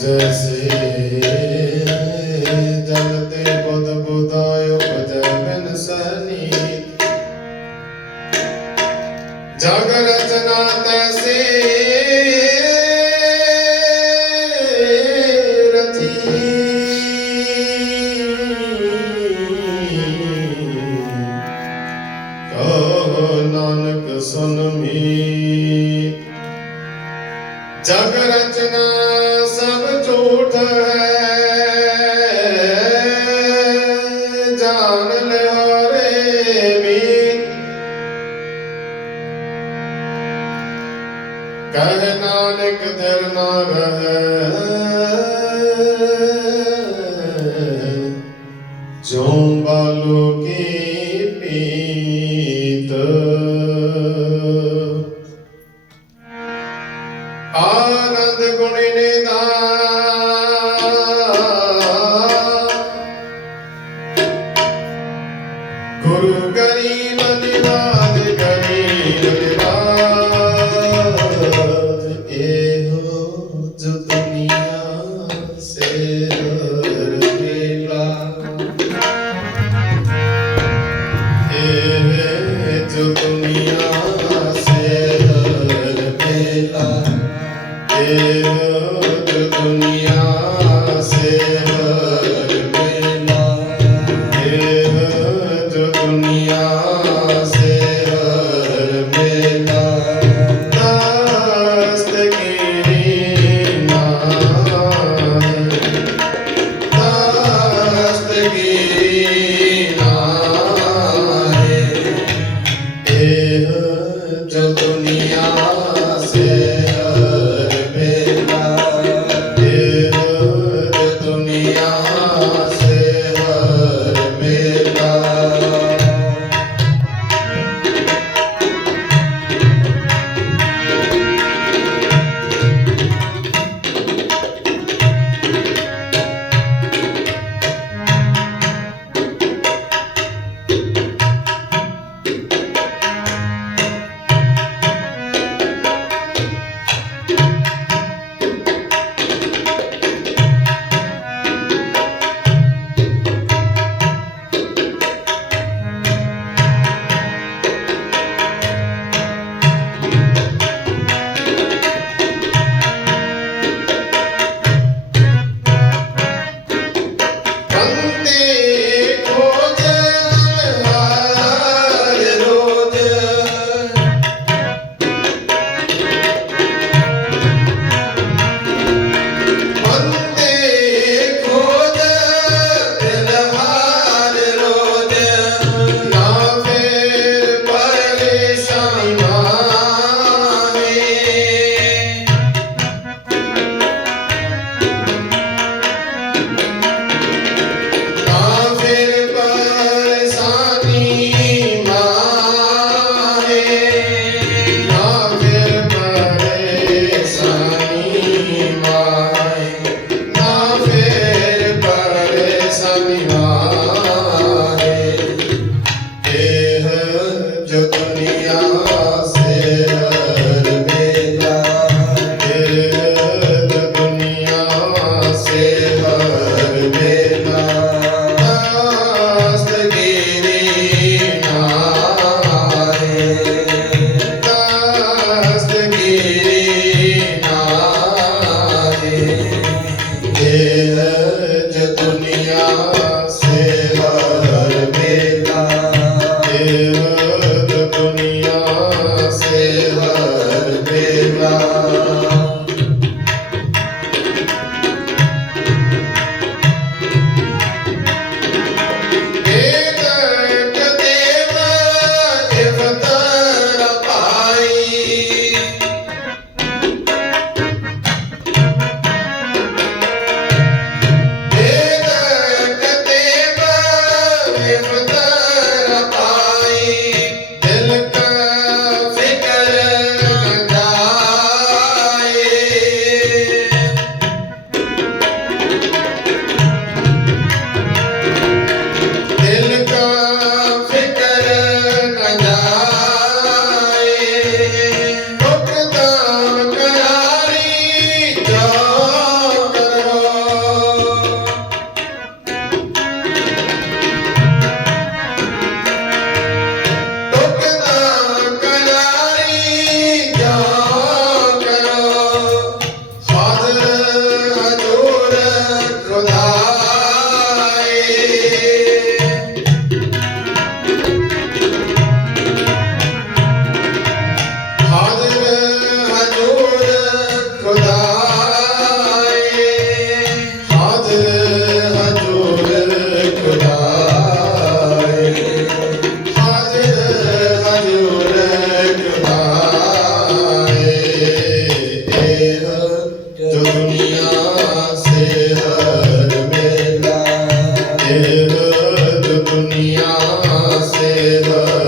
Just. ਇੱਕ ਦਿਨ ਨਾ ਰਹੇ। दुनिया से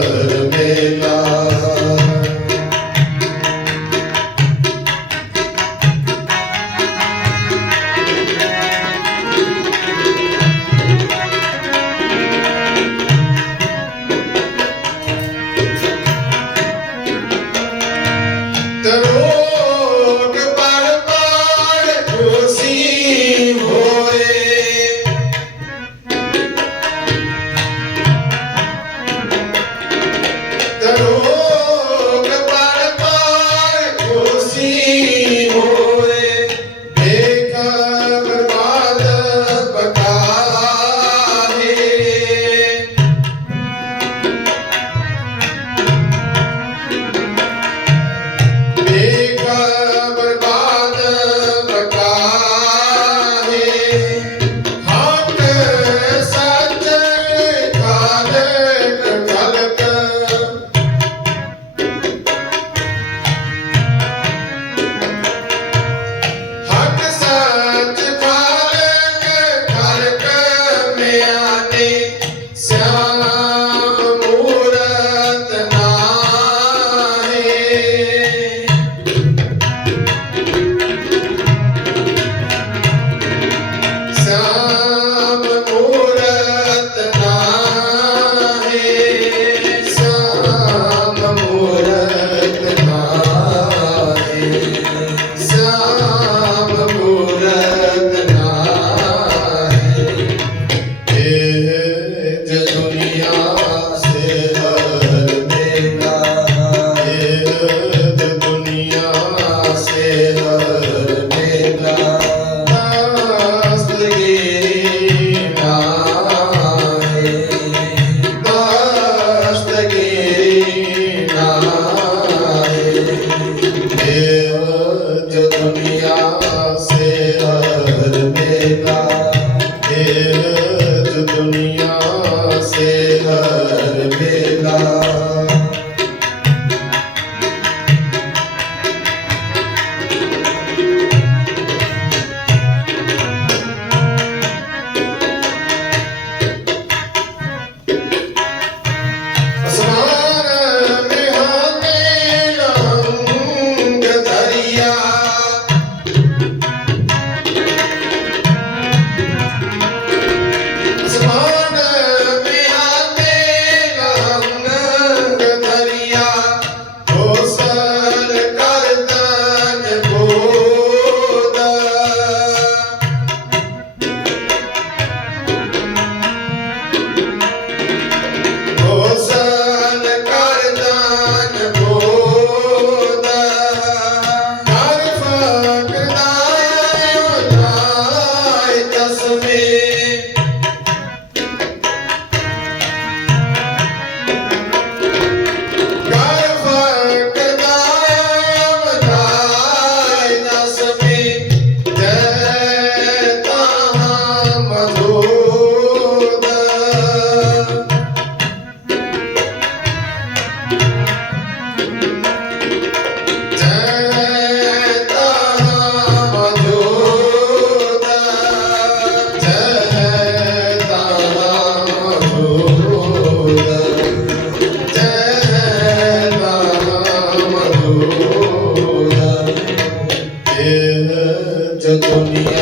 तेज